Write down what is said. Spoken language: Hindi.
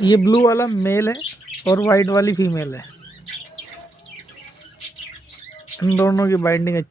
ये ब्लू वाला मेल है और वाइट वाली फीमेल है। इन दोनों की बाइंडिंग अच्छी